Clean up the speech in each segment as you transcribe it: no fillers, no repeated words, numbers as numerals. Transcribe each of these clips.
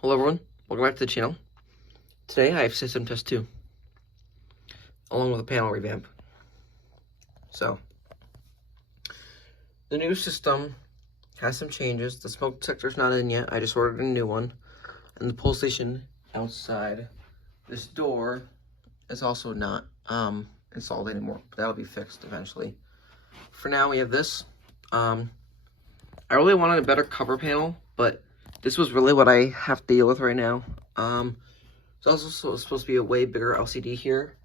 Hello everyone, welcome back to the channel. Today I have system test 2, along with a panel revamp. So, the new system has some changes. The smoke detector's not in yet, I just ordered a new one. And the pull station outside this door is also not installed anymore, but that'll be fixed eventually. For now we have this. I really wanted a better cover panel, but this was really what I have to deal with right now. It's also supposed to be a way bigger LCD here.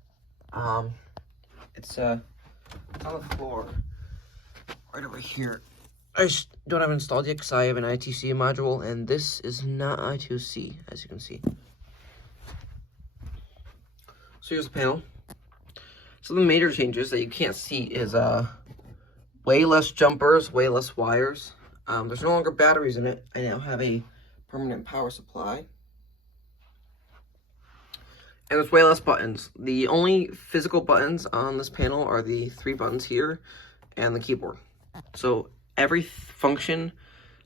It's on the floor, right over here. I just don't have it installed yet because I have an I2C module, and this is not I2C, as you can see. So here's the panel. So the major changes that you can't see is way less jumpers, way less wires. There's no longer batteries in it. I now have a permanent power supply. And there's way less buttons. The only physical buttons on this panel are the 3 buttons here and the keyboard. So every function,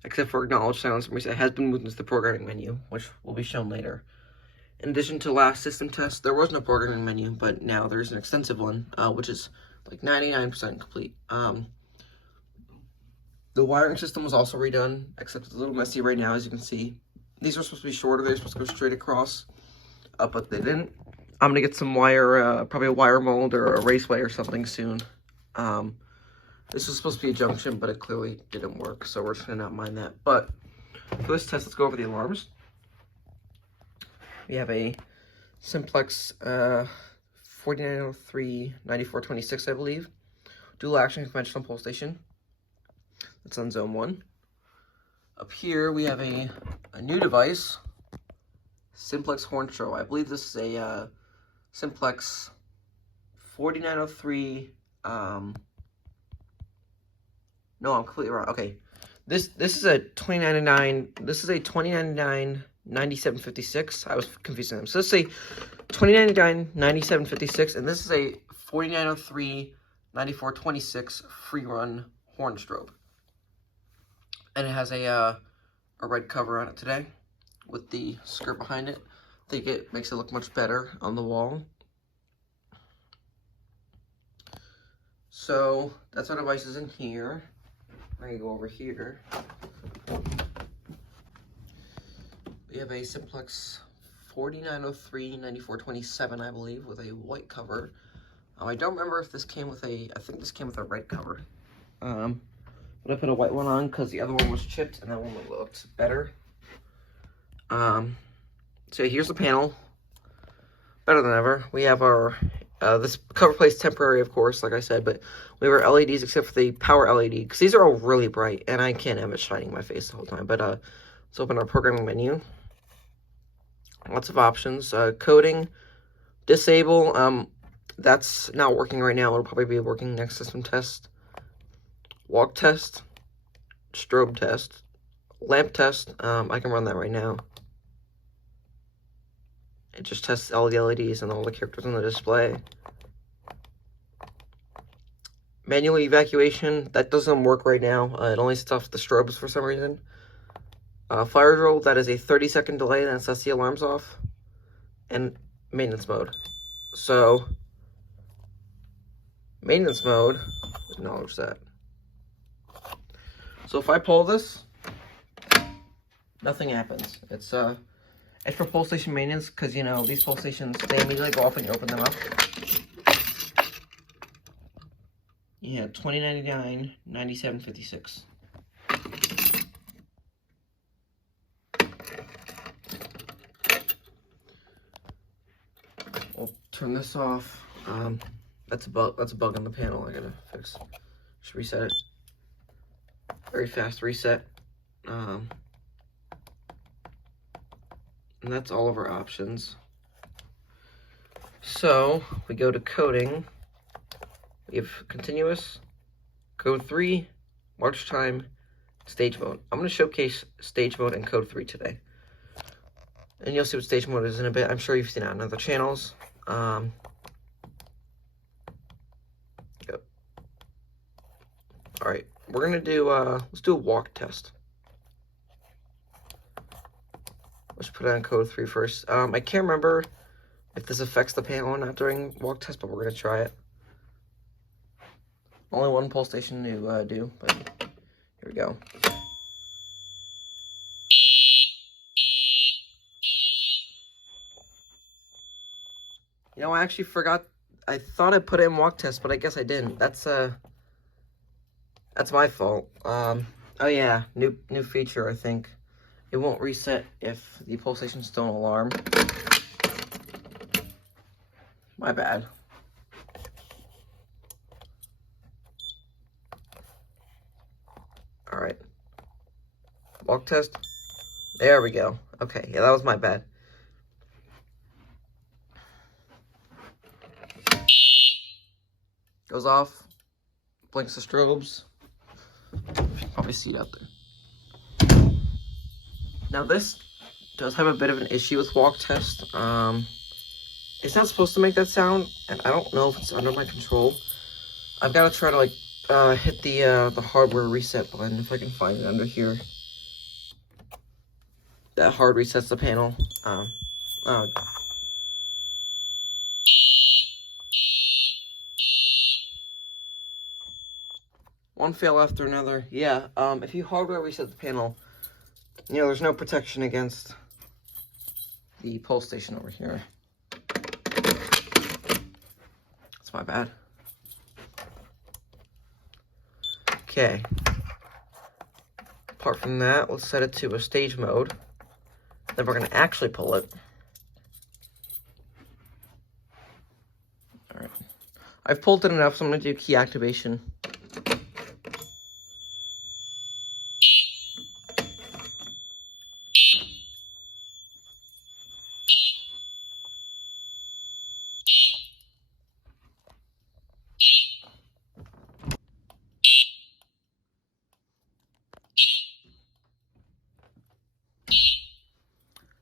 except for acknowledge, silence, and reset, has been moved into the programming menu, which will be shown later. In addition to last system test, there was no programming menu, but now there's an extensive one, which is like 99% complete. The wiring system was also redone, except it's a little messy right now, as you can see. These are supposed to be shorter, they're supposed to go straight across, but they didn't. I'm gonna get some wire, probably a wire mold or a raceway or something soon. This was supposed to be a junction, but it clearly didn't work, so we're just gonna not mind that. But for this test, let's go over the alarms. We have a Simplex 4903-9426, I believe. Dual action conventional pole station. That's on zone 1. Up here, we have a new device, Simplex horn strobe. I believe this is a Simplex 4903. No, I'm completely wrong. Okay, this is a 2099. This is a 2099 9756. I was confusing them. So this is a 2099 9756, and this is a 4903 9426 free run horn strobe. And it has a red cover on it today with the skirt behind it. I think it makes it look much better on the wall. So that's our devices in here. I'm gonna go over here. We have a Simplex 4903-9427, I believe, with a white cover. I don't remember if this came with I think this came with a red cover. But I put a white one on because the other one was chipped and that one looked better. So here's the panel. Better than ever. We have our, this cover plate's temporary, of course, like I said, but we have our LEDs except for the power LED, because these are all really bright, and I can't have it shining in my face the whole time. But let's open our programming menu. Lots of options. Coding, disable, that's not working right now. It'll probably be working next system test. Walk test, strobe test, lamp test. I can run that right now. It just tests all the LEDs and all the characters on the display. Manual evacuation, that doesn't work right now. It only sets off the strobes for some reason. Fire drill, that is a 30-second delay, that sets the alarms off. And maintenance mode. So, maintenance mode, acknowledge that. So if I pull this, nothing happens. It's extra pole station maintenance, because, you know, these pole stations, they immediately go off when you open them up. Yeah, 2099 9756. We'll turn this off. That's a bug on the panel I gotta fix. Just reset it. Very fast reset. And that's all of our options. So we go to coding. We have continuous, code 3, march time, stage mode. I'm going to showcase stage mode and code 3 today. And you'll see what stage mode is in a bit. I'm sure you've seen it on other channels. Yep. Alright, we're going to do, let's do a walk test. Let's put it on code 3 first. I can't remember if this affects the panel or not during walk test, but we're gonna try it. Only one pulse station to do, but here we go. You know, I actually forgot. I thought I put it in walk test, but I guess I didn't. That's my fault. Oh yeah, new feature, I think. It won't reset if the pulse stations don't alarm. My bad. All right. Walk test. There we go. Okay, yeah, that was my bad. Goes off. Blinks the strobes. You can probably see it out there. Now this does have a bit of an issue with walk test. It's not supposed to make that sound, and I don't know if it's under my control. I've got to try to like hit the hardware reset button if I can find it under here. That hard resets the panel. One fail after another. Yeah, if you hardware reset the panel, you know, there's no protection against the pulse station over here. That's my bad. Okay. Apart from that, let's set it to a stage mode. Then we're going to actually pull it. Alright. I've pulled it enough, so I'm going to do key activation.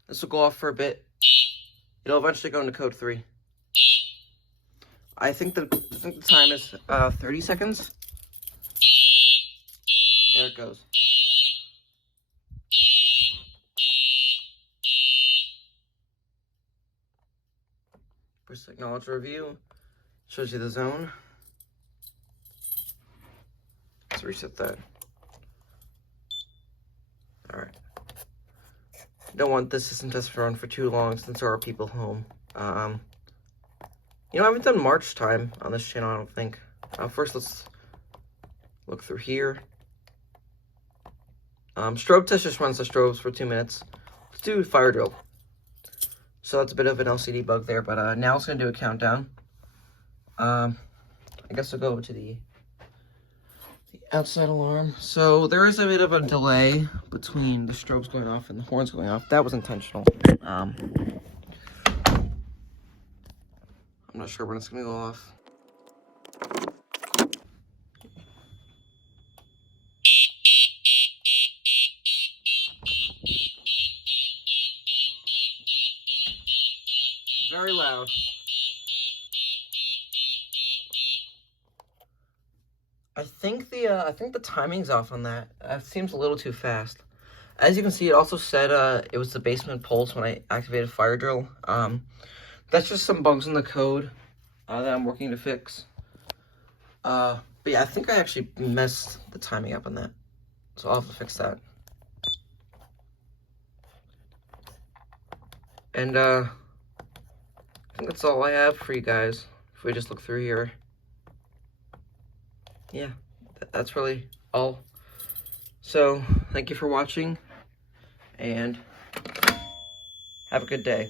This will go off for a bit. It'll eventually go into code 3. I think the time is 30 seconds. There it goes. Press acknowledge review. Shows you the zone. Let's reset that. Alright. Don't want this system test to run for too long since there are people home. You know, I haven't done March time on this channel, I don't think. First, let's look through here. Strobe test just runs the strobes for 2 minutes. Let's do fire drill. So that's a bit of an LCD bug there, but now it's going to do a countdown. I guess I'll go to the outside alarm. So there is a bit of a delay between the strobes going off and the horns going off. That was intentional. I'm not sure when it's going to go off. Very loud. I think the timing's off on that. It seems a little too fast. As you can see, it also said it was the basement pulse when I activated fire drill. That's just some bugs in the code that I'm working to fix. But yeah, I think I actually messed the timing up on that, so I'll have to fix that. And I think that's all I have for you guys. If we just look through here. Yeah, that's really all. So, thank you for watching, and have a good day.